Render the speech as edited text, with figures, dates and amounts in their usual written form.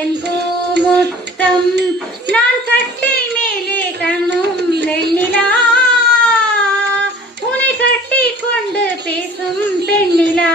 என் பூமுத்தம் நான் கட்டி மேலே கண்ணும் வெண்ணிலா உன்னை கட்டி கொண்டு பேசும் பெண்ணிலா